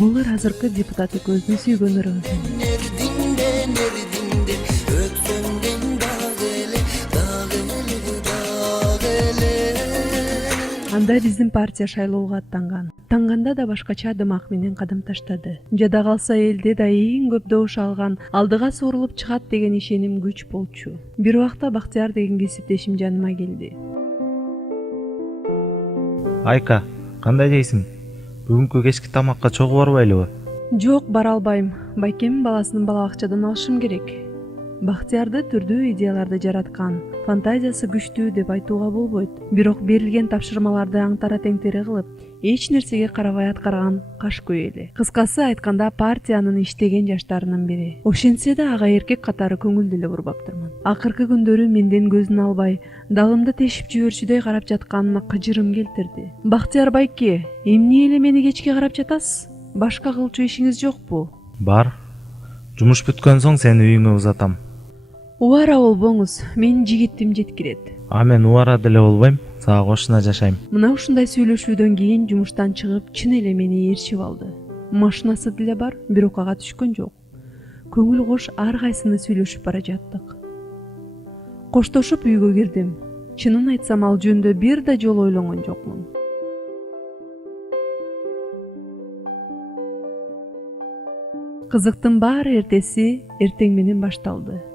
Булар азыркы депутат экөөбүздүн сүйгөнүрүбүз. Nerdinde öksöndün dağele Анда биздин партия шайлоого аттанган. Танганда да башкача дымак менен кадам таштады. Жада калса элде да эң көп добуш алган, алдыга сурулуп чыгат деген ишеним күч болчу. Бир убакта Бактияр деген кесиптешим жаныма келди. Айка, кандай дейсиң? Бүгүнкү кечки тамакка чогуу барбайлыбы? Жок, бара албайм. Байкемин баласын бала бакчадан алышым керек. Бактиярды түрдүү идеяларды жараткан, фантазиясы күчтүү деп айтууга болбойт. Бирок берилген тапшырмаларды аңтара теңтери кылып, эч нерсеге карабай аткарган кашкөй эле. Кыскасы айтканда, партиянын иштеген жаштарынын бири. Ошентсе да ага эркек катары көңүл деле бурбаптырмын. Акыркы күндөрү менден көзүн албай, далымды тешип жиберчүдөй карап жатканына кыжырым келтирди. Бактияр байке, эмне эле мени кечке карап жатасыз? Башка кылчу ишиңиз жокпу? Бар. Жумуш бүткөн соң сени үйүңө узатам. Убара болбоңуз, менин жигитим жеткирет. А мен убара деле болбойм, сага кошуна жашайм. Мына ушундай сүйлөшүүдөн кийин жумуштан чыгып, чын эле мени ээрчип алды. Машинасы деле бар, бирок ага түшкөн жок. Көңүл кош ар кайсыны сүйлөшүп бара жаттык. Коштошуп үйгө кирдим. Чынын айтсам, ал жөнүндө бир да жолу ойлонгон жокмун. Кызыктын баары эртеси эртең менен башталды.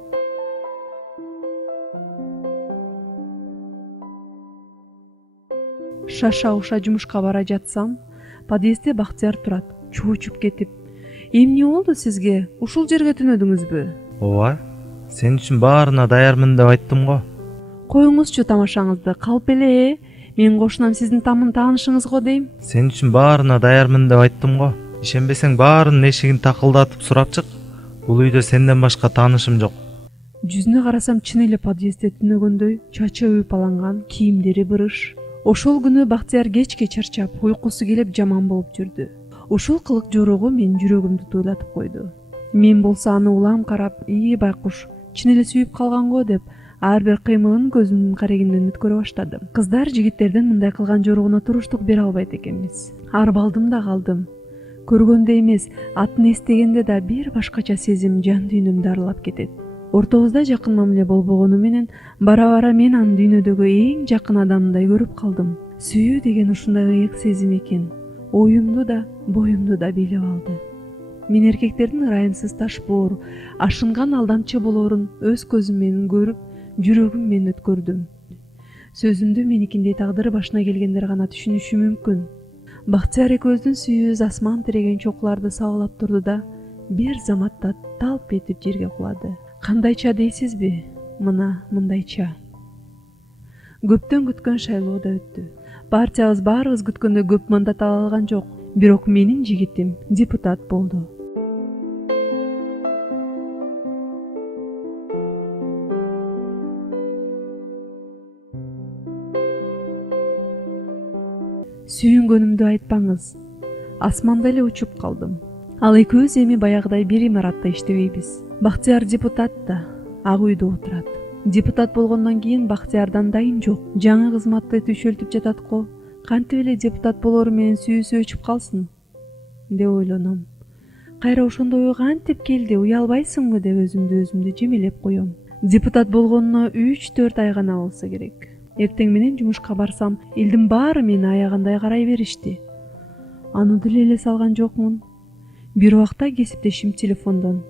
Шаша уша жумушка бара жатсам, подъездде Бактияр турат, чоочуп кетип. Эмне болду сизге? Ушул жерге түнөдүңүзбү? Ооба, сен үчүн баарына даярмын деп айттым го. Коюңузчу тамашаңызды, калп эле, мен кошунам сиздин тамын таанышыңыз го дейм. Сен үчүн баарына даярмын деп айттым го. Ишенбесең баарынын эшигин такылдатып сурап чык. Бул үйдө сенден башка таанышым жок. Жүзүнө карасам, чын эле подъездде түнөгөндөй, чачы ыйпаланган, кийимдери бырыш. Ошол күнү Бактияр кечке чарчап, уйкусу келип жаман болуп жүрдү. Ушул кылык жоругу менин жүрөгүмдү туйлатып койду. Мен болсо аны улам карап, байкуш, чын эле сүйүп калган го деп, ар бир кыймылын көзүмдүн карегинден өткөрө баштадым. Кыздар жигиттердин мындай кылган жоругуна туруштук бере албайт экенбиз. Арбалдым да калдым. Көргөндө эмес, атын эстегенде да бир башкача сезим жан дүйнөмдү аралап кетет. Ортобузда жакын мамиле болбогону менен бара-бара мен аны дүйнөдөгү эң жакын адамдай көрүп калдым. Сүйүү деген ушундай ыйык сезим экен. Оюмду да, боюмду да билип алды. Мен эркектердин ырайымсыз ташбоор, ашынган алдамчы болоорун өз көзүм менен көрүп, жүрөгүм менен өткөрдүм. Сөзүмдү меникиндей тагдыры башына келгендер гана түшүнүшү мүмкүн. Бактияр экөөбүздүн сүйүүбүз асман тиреген чокуларды сабалап турду да, бир заматта талп этип жерге кулады. Кандайча дейсизби? Мына мындайча. Көптөн күткөн шайлоо да өттү. Партиябыз баарыбыз күткөндөй көп мандат ала алган жок, бирок менин жигитим депутат болду. Сүйүнгөнүмдү айтпаңыз. Асманда эле учуп калдым. Ал экөөбүз эми баягыдай бир имаратта иштебейбиз. Бактияр депутат да, ак үйдө отурат. Депутат болгондон кийин Бактиярдан дайын жок. Жаңы кызматты түшөлтүп жатат го. Кантип эле депутат болору менен сүйүүсү өчүп калсын деп ойлоном. Кайра ошондой ой кантип келди, уялбайсыңбы деп өзүмдү жемелеп коем. Депутат болгонуна 3-4 ай гана болсо керек. Эртең менен жумушка барсам, элдин баары мени аягандай карай беришти. Аны деле эле салган жокмун. Бир убакта кесиптешим телефондон: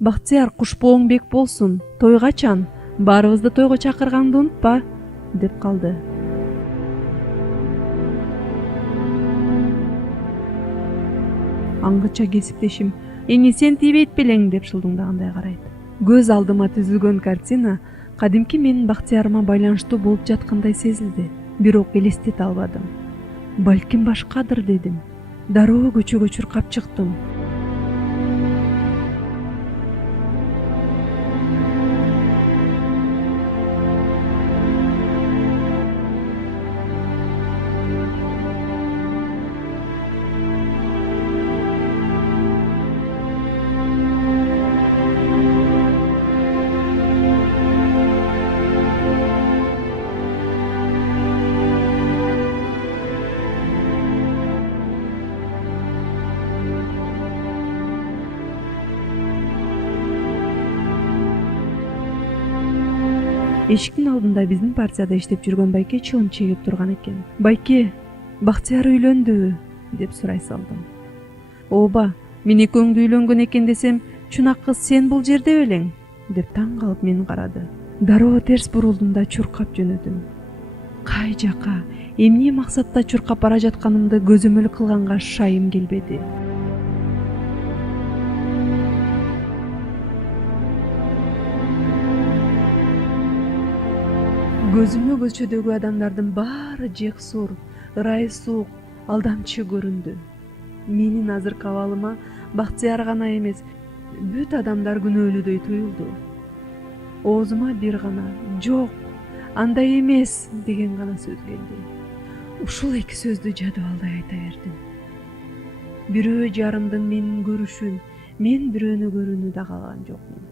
Бактияр, кушпооң бек болсун. Той качан? Баарыбызды тойго чакырганды унутпа, деп калды. Аңгыча кесиптешим: "Эми сен тийбейт белең" деп шылдыңдагандай карайт. Көз алдыма түзүлгөн картина кадимки менин Бактиярыма байланыштуу болуп жаткандай сезилди. Бирок элестете албадым. Балким башкадыр дедим. Дароо көчөгө чуркап чыктым. Эшиктин алдында биздин партияда иштеп жүргөн байке чылым чегип турган экен. Байке, Бактияр үйлөндүбү деп сурай салдым. Ооба, мен экөөңдү үйлөнгөн экен десем, чунак кыз сен бул жерде белең деп таң калып мени карады. Дароо терс бурулдум да чуркап жөнөдүм. Кай жака, эмне максатта чуркап бара жатканымды көзөмөл кылганга шайым келбеди. Көзүмө көчөдөгү адамдардын баары жексур, ырайы суук, алдамчы көрүндү. Менин азыркы абалыма Бактияр гана эмес, бүт адамдар күнөөлүүдөй туюлду. Оозума бир гана «Жок, андай эмес» деген гана сөз келди. Ушул эки сөздү жадыбалдай айта бердим. Бирөө жарымдын менин көрүшүн, мен бирөөнү көрүүнү да каалаган жокмун.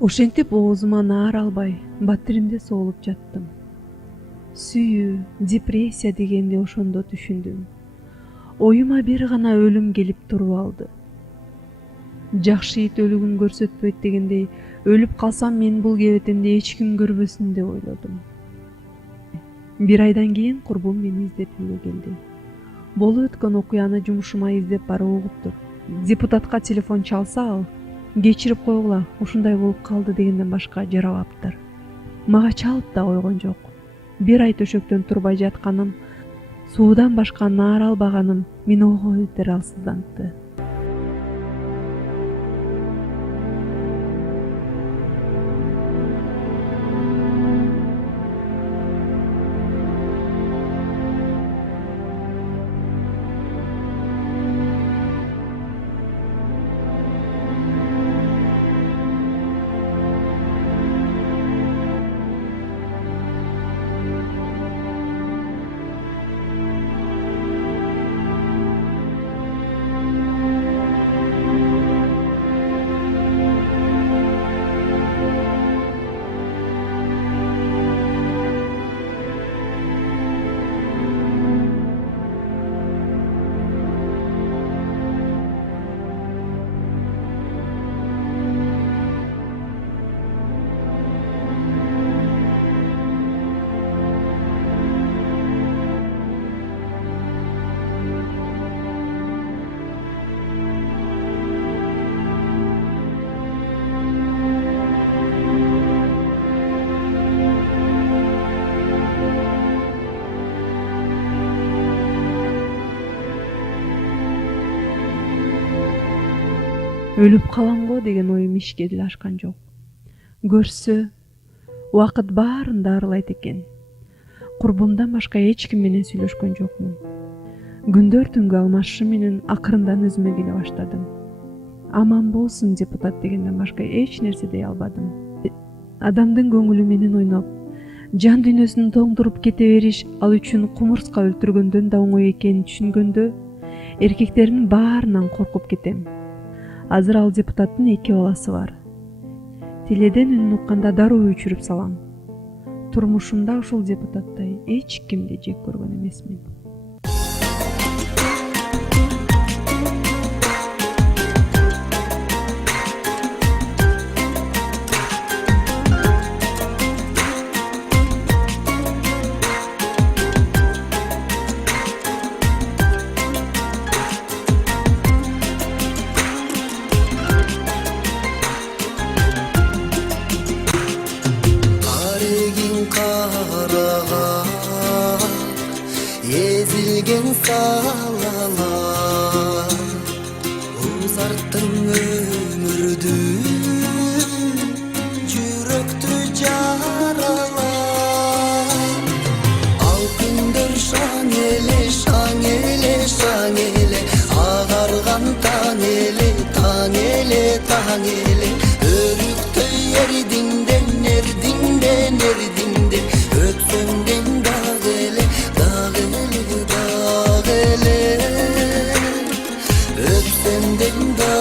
Ошентип оозума наар албай, батиримде соолуп жаттым. Сүйүү, депрессия дегенди ошондо түшүндүм. Оюма бир гана өлүм келип туруп алды. Жакшы ит өлүгүн көрсөтпөйт дегендей, өлүп калсам мен бул кебетемди эч ким көрбөсүн деп ойлодум. Бир айдан кийин курбум мени издеп үйгө келди. Болуп өткөн окуяны жумушума издеп барып угуптур. Депутатка телефон чалса ал, кечирип койгула, ушундай болуп калды дегенден башка жарабаптыр. Мага чалып да койгон жок. Бир ай төшөктөн турбай жатканым, суудан башка наар албаганым мени ого бетер алсыздантты. Өлүп калам го деген оюм ишке деле ашкан жок. Көрсө, убакыт баарын дарылайт экен. Курбумдан башка эч ким менен сүйлөшкөн жокмун. Күндөр түнгө алмашышы менен акырындан өзүмө келе баштадым. Аман болсун депутат дегенден башка эч нерсе дей албадым. Адамдын көңүлү менен ойноп, жан дүйнөсүн тоңдуруп кете бериш ал үчүн кумурска өлтүргөндөн да оңой экенин түшүнгөндө, эркектердин баарынан коркуп кетем. Азыр ал депутаттын 2 баласы бар. Теледен үнүн укканда дароо өчүрүп салам. Турмушумда ушул депутаттай эч кимди жек көргөн эмесмин. Ezilgen salalar uzarttın ömürdü, жүрөктү жаралар. Ал күндөр шаң эле, шаң эле, шаң эле, агарган таң эле, таң эле, таң эле. Өрүктөй эрдиңден, эрдиңден, эрдиңден, өтсөңден дагы эле, дагы эле, дагы эле, өтсөңден дагы